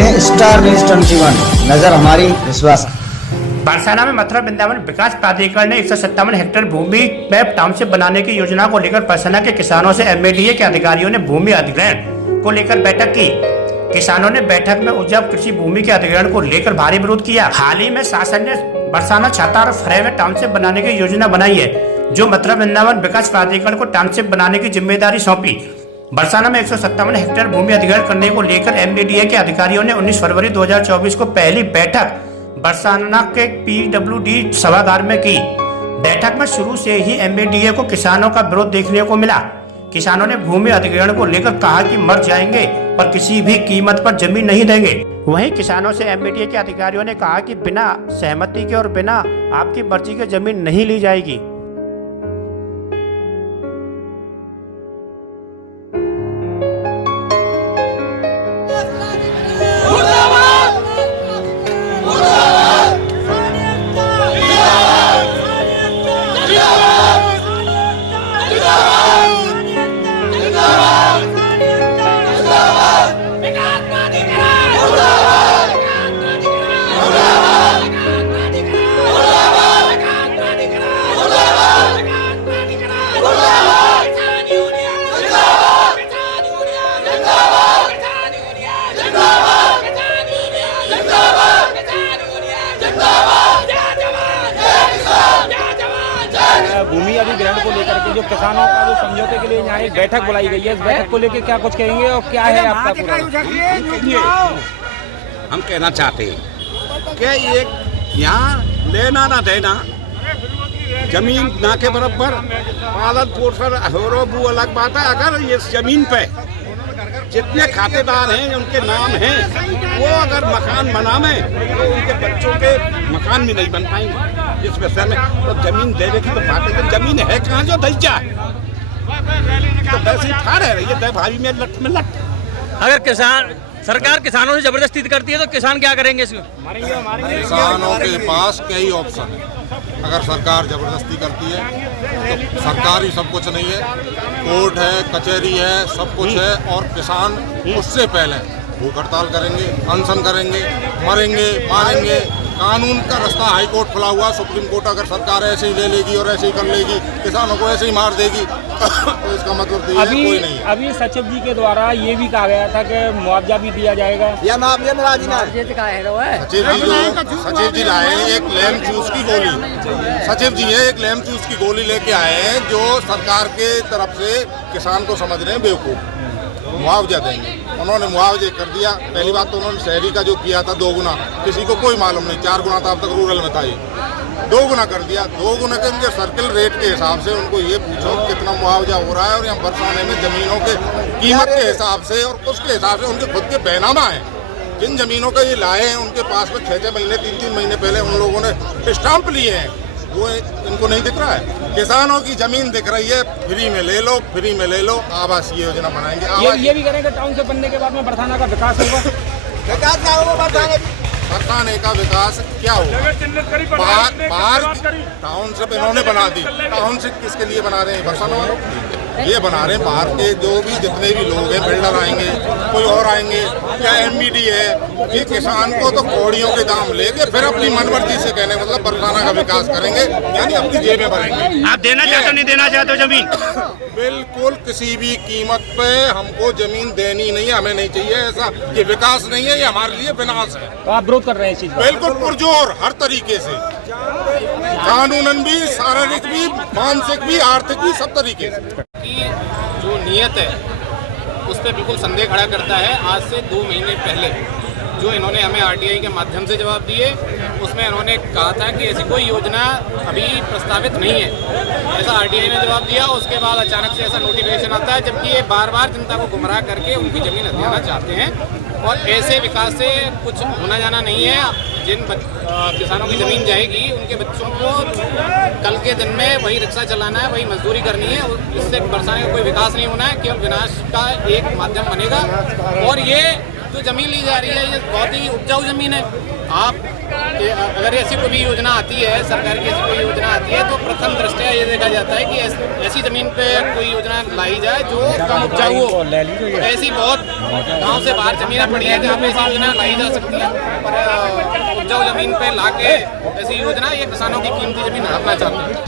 हैं star news 21, नजर हमारी विश्वास। बरसाना में मथुरा वृंदावन विकास प्राधिकरण ने 157 हेक्टेयर भूमि में टाउनशिप बनाने की योजना को लेकर बरसाना के किसानों से एमएडीए के अधिकारियों ने भूमि अधिग्रहण को लेकर बैठक की। किसानों ने बैठक में उपजाऊ कृषि भूमि के अधिग्रहण को लेकर भारी विरोध किया। हाल ही में शासन ने बरसाना, छाता और फरेह में टाउनशिप बनाने की योजना बनाई है, जो मथुरा वृंदावन विकास प्राधिकरण को टाउनशिप बनाने की जिम्मेदारी सौंपी। बरसाना में 157 हेक्टेयर भूमि अधिग्रहण करने को लेकर एमडीडीए के अधिकारियों ने 19 फरवरी 2024 को पहली बैठक बरसाना के पीडब्ल्यूडी सभागार में की। बैठक में शुरू से ही एमडीडीए को किसानों का विरोध देखने को मिला। किसानों ने भूमि अधिग्रहण को लेकर कहा कि मर जाएंगे पर किसी भी कीमत पर जमीन नहीं देंगे। वहीं किसानों से एमडीडीए के अधिकारियों ने कहा कि बिना सहमति के और बिना आपकी मर्जी के जमीन नहीं ली जाएगी। भूमि अधिग्रहण को लेकर के जो किसानों का जो समझौते के लिए यहाँ एक बैठक बुलाई गई है, इस बैठक को लेकर क्या कुछ कहेंगे और क्या है आपका पूरा? हम कहना चाहते हैं कि ये यहाँ लेना ना देना, जमीन ना के बराबर, पालन पोषण हो वो अलग बात है। अगर ये जमीन पे जितने खातेदार हैं उनके नाम हैं, वो अगर मकान बनावे तो उनके बच्चों के मकान भी नहीं बन पाएंगे। इस विषय में तो जमीन देने की तो बात है, जमीन है कहाँ जो दई जाए, तो वैसे ही खा रहे ये भाभी में लट में लट। अगर किसान सरकार किसानों से जबरदस्ती करती है तो किसान क्या करेंगे इसमें? किसानों के पास कई ऑप्शन है। अगर सरकार जबरदस्ती करती है तो सरकार ही सब कुछ नहीं है, कोर्ट है, कचहरी है, सब कुछ है। और किसान उससे पहले भूख हड़ताल करेंगे, अनशन करेंगे, मरेंगे, मारेंगे। कानून का रास्ता हाई कोर्ट खुला हुआ, सुप्रीम कोर्ट अगर सरकार ऐसे ही ले लेगी और ऐसे ही कर लेगी, किसानों को ऐसे ही मार देगी तो इसका मतलब तो ये कोई नहीं है। अभी सचिव जी के द्वारा ये भी कहा गया था कि मुआवजा भी दिया जाएगा। सचिव जी लाए एक लेम चूस की गोली, सचिव जी है एक लेम चूस की गोली लेके आए हैं, जो सरकार के तरफ से किसान को समझ रहे हैं बेवकूफ। मुआवजा देंगे, उन्होंने मुआवजे कर दिया। पहली बात तो उन्होंने शहरी का जो किया था 2 गुना, किसी को कोई मालूम नहीं, 4 गुना था अब तक रूरल में था, ये 2 गुना कर दिया। 2 गुना के उनके सर्किल रेट के हिसाब से उनको ये पूछो कितना मुआवजा हो रहा है। और यहाँ बरसाने में जमीनों के कीमत के हिसाब से और उसके हिसाब से उनके खुद के बैनामा है। जिन जमीनों का ये लाए हैं उनके पास में 6-6 महीने 3-3 महीने पहले उन लोगों ने स्टाम्प लिए हैं, वो इनको नहीं दिख रहा है। किसानों की जमीन दिख रही है, फ्री में ले लो, फ्री में ले लो। आवास योजना बनाएंगे, ये भी करेंगे टाउन से बनने के बाद में बरसाना का विकास होगा। बरसाने का विकास क्या होगा? बाहर टाउनशिप इन्होंने बना दी। टाउनशिप किसके लिए बना रहे हैं? बरसाना वालों ये बना रहे हैं। बाहर के जो भी जितने भी लोग हैं, बिल्डर आएंगे, कोई और आएंगे, क्या एमडीडी है, ये किसान को तो कौड़ियों के दाम लेके फिर अपनी मनमर्जी से कहने मतलब बरसाना का विकास करेंगे, यानी अपनी जेबें भरेंगे। आप देना चाहते हो, नहीं देना चाहते हो जमीन? बिल्कुल किसी भी कीमत पे हमको जमीन देनी नहीं है, हमें नहीं चाहिए। ऐसा ये विकास नहीं है, ये हमारे लिए विनाश है। तो आप विरोध कर रहे हैं इस चीज का? बिल्कुल पुरजोर, हर तरीके से, कानूनन भी, शारीरिक भी, मानसिक भी, आर्थिक भी, सब तरीके से। की जो नियत है उस पर बिल्कुल संदेह खड़ा करता है। आज से 2 महीने पहले जो इन्होंने हमें आरटीआई के माध्यम से जवाब दिए, उसमें इन्होंने कहा था कि ऐसी कोई योजना अभी प्रस्तावित नहीं है, ऐसा आरटीआई ने जवाब दिया। उसके बाद अचानक से ऐसा नोटिफिकेशन आता है, जबकि ये बार बार जनता को गुमराह करके उनकी ज़मीन हथियाना चाहते हैं। और ऐसे विकास से कुछ होना जाना नहीं है। जिन किसानों की ज़मीन जाएगी, उनके बच्चों को कल के दिन में वही रिक्शा चलाना है, वही मजदूरी करनी है। इससे बरसाने का कोई विकास नहीं होना है, केवल विनाश का एक माध्यम बनेगा। और ये जो ज़मीन ली जा रही है, ये बहुत ही उपजाऊ ज़मीन है। आप अगर ऐसी कोई भी योजना आती है, सरकार की ऐसी कोई योजना आती है, तो प्रथम दृष्टया ये देखा जाता है कि ऐसी जमीन पे कोई योजना लाई जाए जो कम उपजाऊ हो। तो ऐसी बहुत गांव से बाहर जमीनें पड़ी है जहाँ पे ऐसी योजना लाई जा सकती है, पर उपजाऊ जमीन पे लाके ऐसी योजना ये किसानों की कीमती जमीन हड़पना चाहते हैं।